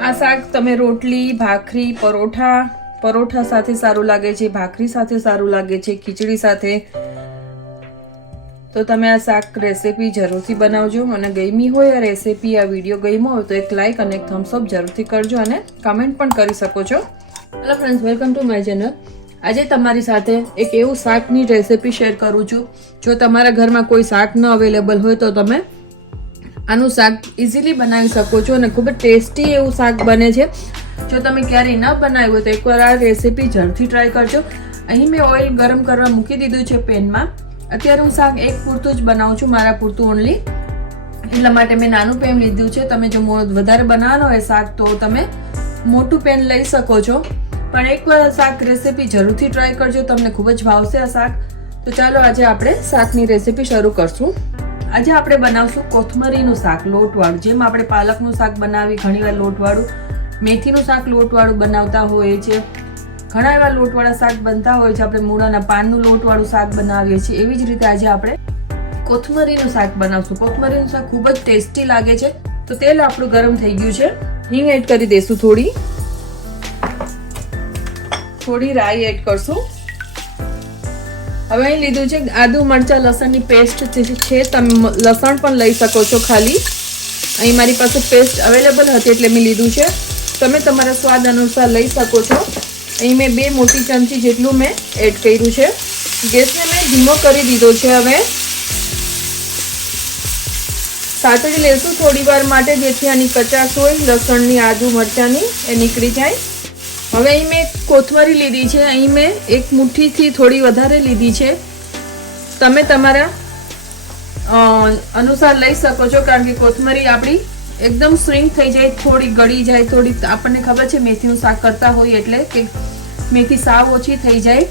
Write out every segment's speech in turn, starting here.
આ શાક તમે રોટલી, ભાખરી, પરોઠા સાથે સારું લાગે છે, ભાખરી સાથે સારું લાગે છે, ખીચડી સાથે. તો તમે આ શાક રેસીપી જરૂરથી બનાવજો. અને ગમી હોય આ રેસીપી, આ વિડીયો ગમ્યો હોય તો એક લાઇક અને એક થમ્સ અપ જરૂરથી કરજો અને કમેન્ટ પણ કરી શકો છો. Hello friends, welcome to my channel. આજે તમારી સાથે એક એવું શાકની રેસીપી શેર કરું છું. જો તમારા ઘરમાં કોઈ શાક ન અવેલેબલ હોય તો તમે આનું શાક ઇઝીલી બનાવી શકો છો અને ખૂબ જ ટેસ્ટી એવું શાક બને છે. જો તમે ક્યારેય ન બનાવ્યું હોય તો એકવાર આ રેસીપી જરૂરથી ટ્રાય કરજો. અહીં મેં ઓઇલ ગરમ કરવા મૂકી દીધું છે પેનમાં. અત્યારે હું શાક એક પૂરતું જ બનાવું છું, મારા પૂરતું ઓનલી. એટલા માટે મેં નાનું પેન લીધું છે. તમે જો વધારે બનાવવાનું હોય શાક તો તમે મોટું પેન લઈ શકો છો. પણ એકવાર શાક રેસીપી જરૂરથી ટ્રાય કરજો, તમને ખૂબ જ ભાવશે આ શાક. તો ચાલો આજે આપણે શાકની રેસીપી શરૂ કરશું. આજે આપણે બનાવશું કોથમરીનું શાક, લોટવાળું. જેમ આપણે પાલકનું શાક બનાવી ઘણીવાર લોટવાળું, મેથીનું શાક લોટવાળું બનાવતા હોઈએ છીએ, ઘણા એવા લોટવાળા શાક બનતા હોય છે. આપણે મૂળાના પાનનું લોટવાળું શાક બનાવીએ છીએ. એવી જ રીતે આજે આપણે કોથમરીનું શાક બનાવશું. કોથમરીનું શાક ખૂબ જ ટેસ્ટી લાગે છે. તો તેલ આપણું ગરમ થઈ ગયું છે. હિંગ એડ કરી દઈશું, થોડી રાઈ એડ કરશું. હવે અહીં લીધું છે આદુ મરચા લસણની પેસ્ટ છે. તમે લસણ પણ લઈ શકો છો ખાલી. અહીં મારી પાસે પેસ્ટ અવેલેબલ હતી એટલે મેં લીધું છે. તમે તમારા સ્વાદ અનુસાર લઈ શકો છો. અહીં મેં 2 મોટી ચમચી જેટલું મેં એડ કર્યું છે. ગેસને મેં ધીમો કરી દીધો છે. હવે સાતળી લેશું થોડી વાર માટે, જેથી આની કચાશ હોય લસણની, આદુ મરચાની, એ નીકળી જાય. હવે અહીં મેં કોથમરી લીધી છે. અહીં મેં 1 મુઠ્ઠીથી થોડી વધારે લીધી છે. તમે તમારા અનુસાર લઈ શકો છો, કારણ કે કોથમરી આપણી એકદમ સ્ટ્રિંગ થઈ જાય, થોડી ગળી જાય, થોડી આપણને ખબર છે મેથીનું શાક કરતા હોય એટલે કે મેથી સાવ ઓછી થઈ જાય.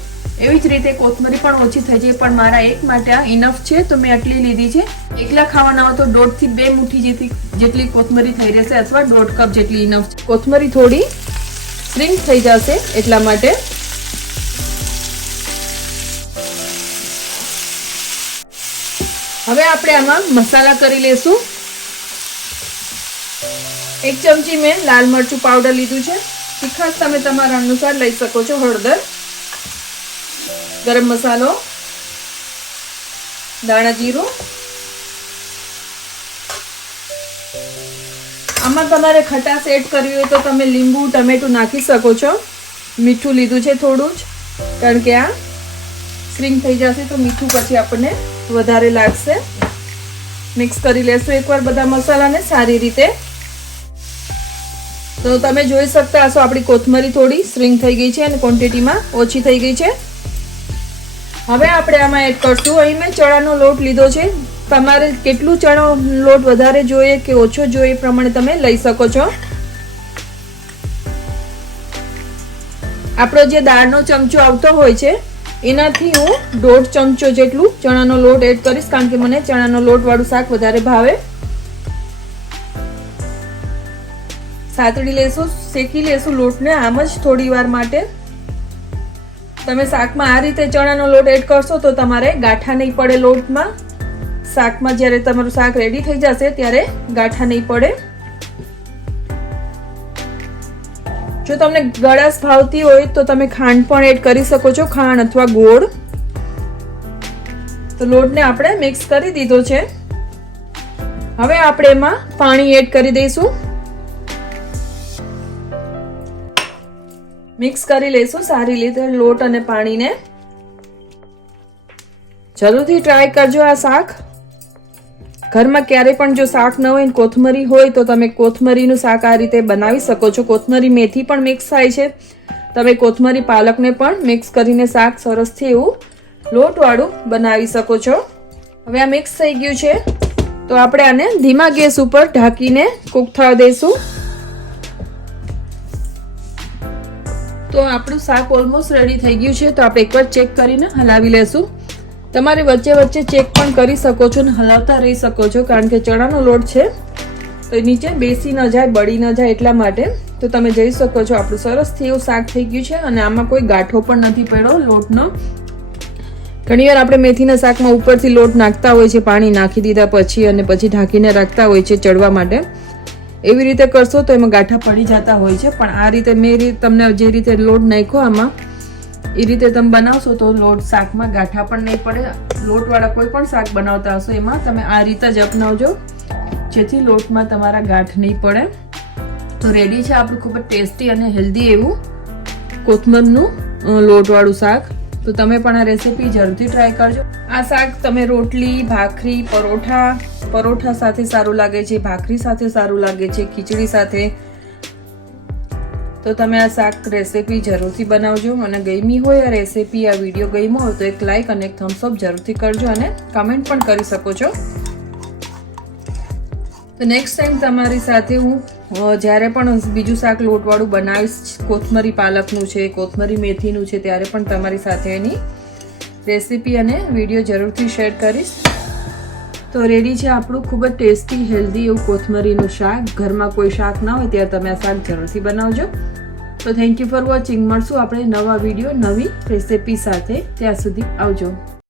એવી જ રીતે કોથમરી પણ ઓછી થઈ જાય. પણ મારા એક માટે આ ઇનફ છે તો મેં આટલી લીધી છે. એકલા ખાવાના હોય તો 1.5 થી 2 મુઠ્ઠી જેટલી કોથમરી થઈ રહેશે, અથવા 1.5 કપ જેટલી ઇનફ છે. કોથમરી થોડી સ્ટ્રિંગ થઈ જશે એટલા માટે. હવે આપણે આમાં મસાલા કરી લેશું. 1 ચમચી મેં લાલ મરચું પાવડર લીધું છે. તીખાશ તમે તમારા અનુસાર લઈ શકો છો. હળદર, ગરમ મસાલો, દાણા જીરું. આમાં તમારે ખટાશ એડ કરવી હોય તો તમે લીંબુ, ટમેટું નાખી શકો છો. મીઠું લીધું છે થોડું જ, કારણ કે આ સ્ટ્રિંગ થઈ જશે તો મીઠું પછી આપણને વધારે લાગશે. મિક્સ કરી લેશું એકવાર બધા મસાલાને સારી રીતે. તો તમે જોઈ શકતા હશો આપણી કોથમરી થોડી સ્ટ્રિંગ થઈ ગઈ છે અને ક્વોન્ટિટીમાં ઓછી થઈ ગઈ છે. હવે આપણે આમાં એડ કરશું. અહીં મેં ચણાનો લોટ લીધો છે. તમારે કેટલું ચણો લોટ વધારે જોઈએ કે ઓછો જોઈએ એ પ્રમાણે તમે લઈ શકો છો. આપણો જે દાળનો ચમચો આવતો હોય છે એનાથી હું 1.5 ચમચો જેટલું ચણાનો લોટ એડ કરીશ, કારણ કે મને ચણાનો લોટ વાળું શાક વધારે ભાવે. સાતળી લેશું, શેકી લેશું લોટને આમ જ થોડી વાર માટે. તમે શાકમાં આ રીતે ચણાનો લોટ એડ કરશો તો તમારે ગાંઠા નહીં પડે લોટમાં. શાકમાં જ્યારે તમારું શાક રેડી થઈ જશે ત્યારે ગાંઠા નહીં પડે. જો તમને ગળાશ ભાવતી હોય તો તમે ખાંડ પણ એડ કરી શકો છો, ખાંડ અથવા ગોળ. તો લોટને આપણે મિક્સ કરી દીધો છે. હવે આપણે એમાં પાણી એડ કરી દઈશું. મિક્સ કરી લઈશું સારી રીતે લોટ અને પાણીને. જરૂરથી ટ્રાય કરજો આ શાક. ઘરમાં ક્યારે પણ જો શાક ન હોય, કોથમરી હોય તો તમે કોથમરીનું શાક આ રીતે બનાવી શકો છો. કોથમરી મેથી પણ મિક્સ થાય છે. તમે કોથમરી પાલકને પણ મિક્સ કરીને શાક સરસથી એવું લોટવાળું બનાવી શકો છો. હવે આ મિક્સ થઈ ગયું છે તો આપણે આને ધીમા ગેસ ઉપર ઢાંકીને કૂક થવા દઈશું. તો આપણું શાક ઓલમોસ્ટ રેડી થઈ ગયું છે. તો આપણે એકવાર ચેક કરીને હલાવી લેશું. તમારે વચ્ચે વચ્ચે ચેક પણ કરી શકો છો અને હલાવતા રહી શકો છો, કારણ કે ચણાનો લોટ છે તો નીચે બેસી ન જાય, બળી ન જાય એટલા માટે. તો તમે જોઈ શકો છો આપણું સરસથી એવું શાક થઈ ગયું છે અને આમાં કોઈ ગાંઠો પણ નથી પડ્યો લોટનો. ઘણીવાર આપણે મેથીના શાકમાં ઉપરથી લોટ નાખતા હોય છે પાણી નાખી દીધા પછી, અને પછી ઢાંકીને રાખતા હોય છે ચડવા માટે. એવી રીતે કરશો તો એમાં ગાંઠા પડી જતા હોય છે, પણ આ રીતે મેં તમને જે રીતે લોટ નાખ્યો આમાં એ રીતે તમે બનાવશો તો લોટ શાકમાં ગાંઠા પણ નહીં પડે. લોટવાળા કોઈ પણ શાક બનાવતા હશો એમાં તમે આ રીતે જ અપનાવજો, જેથી લોટમાં તમારા ગાંઠ નહીં પડે. તો રેડી છે આપણું ખૂબ જ ટેસ્ટી અને હેલ્ધી એવું કોથમરનું લોટવાળું શાક. તો તમે પણ આ રેસીપી જરૂરથી ટ્રાય કરજો. આ શાક તમે રોટલી, ભાખરી, પરોઠા સાથે સારું લાગે છે, ભાખરી સાથે સારું લાગે છે, ખીચડી સાથે. તો તમે આ શાક રેસીપી જરૂરથી બનાવજો. અને ગમી હોય આ રેસીપી, આ વિડીયો ગમ્યો હોય તો એક લાઈક અને એક થમ્સ અપ જરૂરથી કરજો અને કમેન્ટ પણ કરી શકો છો. તો નેક્સ્ટ ટાઈમ તમારી સાથે હું જ્યારે પણ બીજું શાક લોટવાળું બનાવીશ, કોથમરી પાલકનું છે, કોથમરી મેથીનું છે, ત્યારે પણ તમારી સાથે એની રેસીપી અને વિડીયો જરૂરથી શેર કરીશ. તો રેડી છે આપણું ખૂબ જ ટેસ્ટી હેલ્ધી એવું કોથમરીનું શાક. ઘરમાં કોઈ શાક ના હોય ત્યારે તમે આ શાક જરૂરથી બનાવજો. તો થેન્ક યુ ફોર વોચિંગ. મળશું આપણે નવા વિડીયો નવી રેસીપી સાથે. ત્યાં સુધી આવજો.